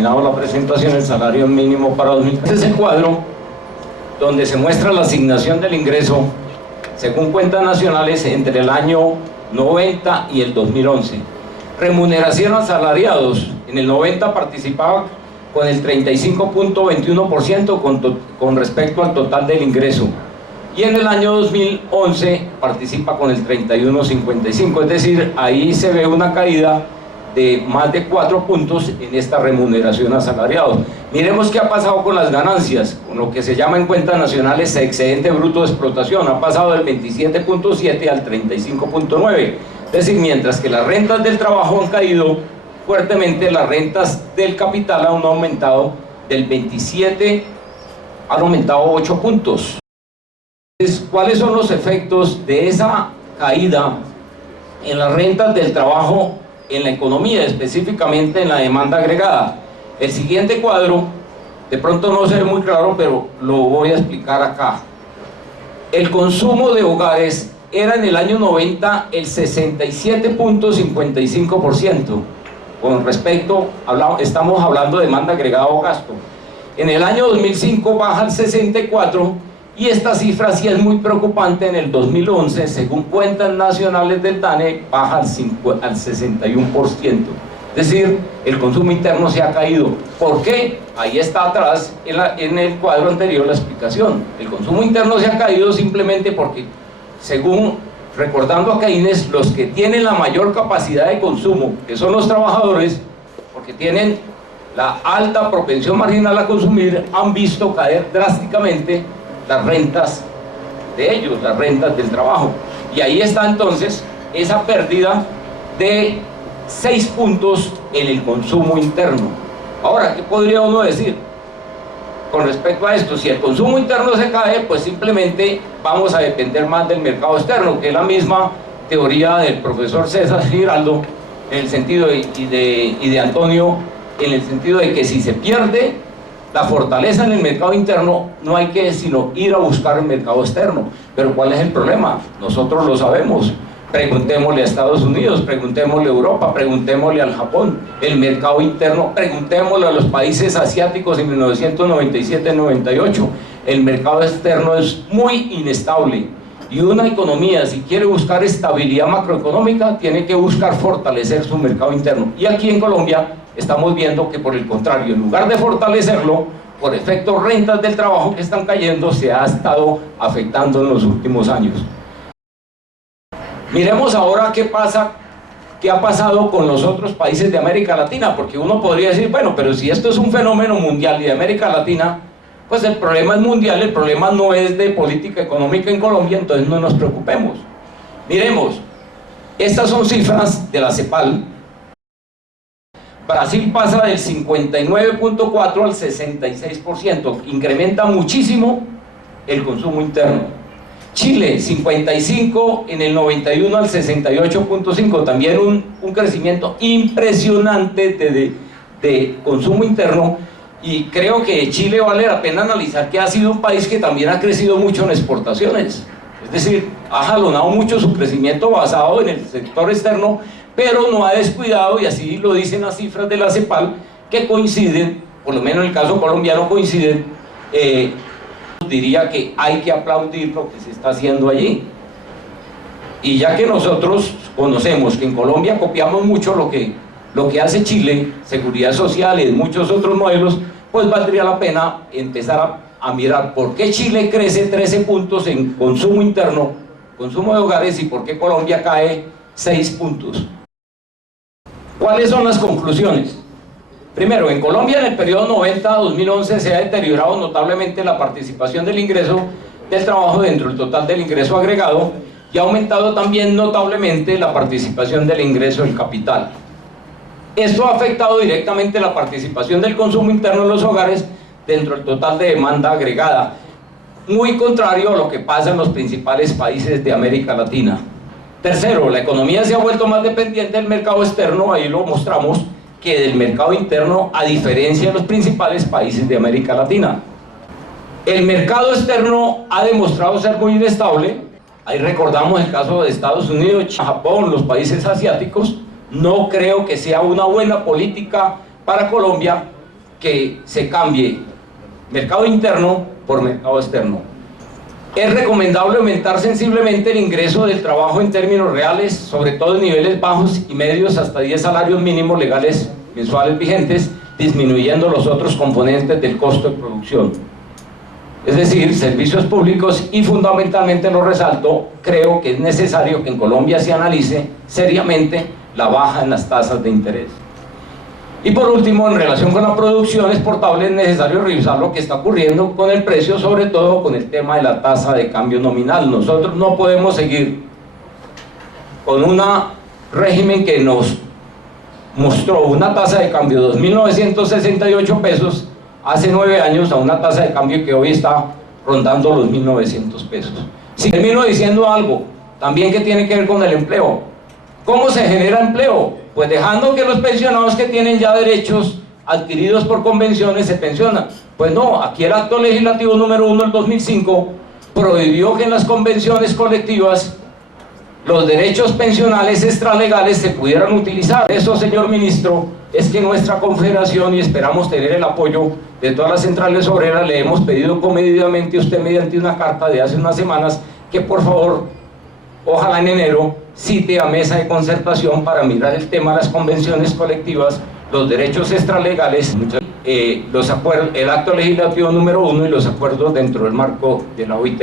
terminado la presentación, el salario mínimo para 2013. Este es el cuadro donde se muestra la asignación del ingreso según cuentas nacionales entre el año 90 y el 2011. Remuneración a asalariados, en el 90 participaba con el 35.21% con respecto al total del ingreso, y en el año 2011 participa con el 31.55%, es decir, ahí se ve una caída de más de 4 puntos en esta remuneración a asalariados. Miremos qué ha pasado con las ganancias, con lo que se llama en cuentas nacionales excedente bruto de explotación. Ha pasado del 27.7 al 35.9, es decir, mientras que las rentas del trabajo han caído fuertemente, las rentas del capital han aumentado del 27, han aumentado 8 puntos. Entonces, ¿cuáles son los efectos de esa caída en las rentas del trabajo en la economía, específicamente en la demanda agregada? El siguiente cuadro, de pronto no se ve muy claro, pero lo voy a explicar acá. El consumo de hogares era en el año 90 el 67.55%, con respecto, estamos hablando de demanda agregada o gasto. En el año 2005 baja al 64%, y esta cifra sí es muy preocupante. En el 2011, según cuentas nacionales del DANE, baja al 61%. Es decir, el consumo interno se ha caído. ¿Por qué? Ahí está atrás, en el cuadro anterior, la explicación. El consumo interno se ha caído simplemente porque, según, recordando a Keynes, los que tienen la mayor capacidad de consumo, que son los trabajadores, porque tienen la alta propensión marginal a consumir, han visto caer drásticamente las rentas de ellos, las rentas del trabajo. Y ahí está entonces esa pérdida de 6 puntos en el consumo interno. Ahora, ¿qué podría uno decir con respecto a esto? Si el consumo interno se cae, pues simplemente vamos a depender más del mercado externo, que es la misma teoría del profesor César Giraldo, en el sentido y de Antonio, en el sentido de que si se pierde la fortaleza en el mercado interno, no hay que sino ir a buscar el mercado externo. Pero ¿cuál es el problema? Nosotros lo sabemos. Preguntémosle a Estados Unidos, preguntémosle a Europa, preguntémosle al Japón. El mercado interno, preguntémosle a los países asiáticos en 1997-98. El mercado externo es muy inestable. Y una economía, si quiere buscar estabilidad macroeconómica, tiene que buscar fortalecer su mercado interno. Y aquí en Colombia estamos viendo que, por el contrario, en lugar de fortalecerlo, por efectos rentas del trabajo que están cayendo, se ha estado afectando en los últimos años. Miremos ahora qué ha pasado con los otros países de América Latina, porque uno podría decir, bueno, pero si esto es un fenómeno mundial y de América Latina, pues el problema es mundial, el problema no es de política económica en Colombia, entonces no nos preocupemos. Miremos, estas son cifras de la CEPAL. Brasil pasa del 59.4 al 66%, incrementa muchísimo el consumo interno. Chile, 55 en el 91 al 68.5, también un crecimiento impresionante de consumo interno. Y creo que Chile vale la pena analizar que ha sido un país que también ha crecido mucho en exportaciones, es decir, ha jalonado mucho su crecimiento basado en el sector externo, pero no ha descuidado, y así lo dicen las cifras de la CEPAL, que coinciden, por lo menos en el caso colombiano coinciden. Diría que hay que aplaudir lo que se está haciendo allí. Y ya que nosotros conocemos que en Colombia copiamos mucho lo que hace Chile, seguridad social y muchos otros modelos, pues valdría la pena empezar a mirar por qué Chile crece 13 puntos en consumo interno, consumo de hogares, y por qué Colombia cae 6 puntos. ¿Cuáles son las conclusiones? Primero, en Colombia en el periodo 90-2011 se ha deteriorado notablemente la participación del ingreso del trabajo dentro del total del ingreso agregado, y ha aumentado también notablemente la participación del ingreso del capital. Esto ha afectado directamente la participación del consumo interno en los hogares dentro del total de demanda agregada, muy contrario a lo que pasa en los principales países de América Latina. Tercero, la economía se ha vuelto más dependiente del mercado externo, ahí lo mostramos, que del mercado interno, a diferencia de los principales países de América Latina. El mercado externo ha demostrado ser muy inestable. Ahí recordamos el caso de Estados Unidos, Japón, los países asiáticos. No creo que sea una buena política para Colombia que se cambie mercado interno por mercado externo. Es recomendable aumentar sensiblemente el ingreso del trabajo en términos reales, sobre todo en niveles bajos y medios hasta 10 salarios mínimos legales mensuales vigentes, disminuyendo los otros componentes del costo de producción. Es decir, servicios públicos, y fundamentalmente lo resalto, creo que es necesario que en Colombia se analice seriamente la baja en las tasas de interés. Y por último, en relación con la producción exportable, es necesario revisar lo que está ocurriendo con el precio, sobre todo con el tema de la tasa de cambio nominal. Nosotros no podemos seguir con un régimen que nos mostró una tasa de cambio de 2.968 pesos hace 9 años a una tasa de cambio que hoy está rondando los 1.900 pesos. Si termino diciendo algo también que tiene que ver con el empleo. ¿Cómo se genera empleo? Pues dejando que los pensionados que tienen ya derechos adquiridos por convenciones se pensionan. Pues no, aquí el acto legislativo número 1 del 2005 prohibió que en las convenciones colectivas los derechos pensionales extralegales se pudieran utilizar. Eso, señor ministro, es que nuestra confederación, y esperamos tener el apoyo de todas las centrales obreras, le hemos pedido comedidamente a usted mediante una carta de hace unas semanas que por favor, ojalá en enero, cite a mesa de concertación para mirar el tema de las convenciones colectivas, los derechos extralegales, los acuerdos, el acto legislativo número 1 y los acuerdos dentro del marco de la OIT.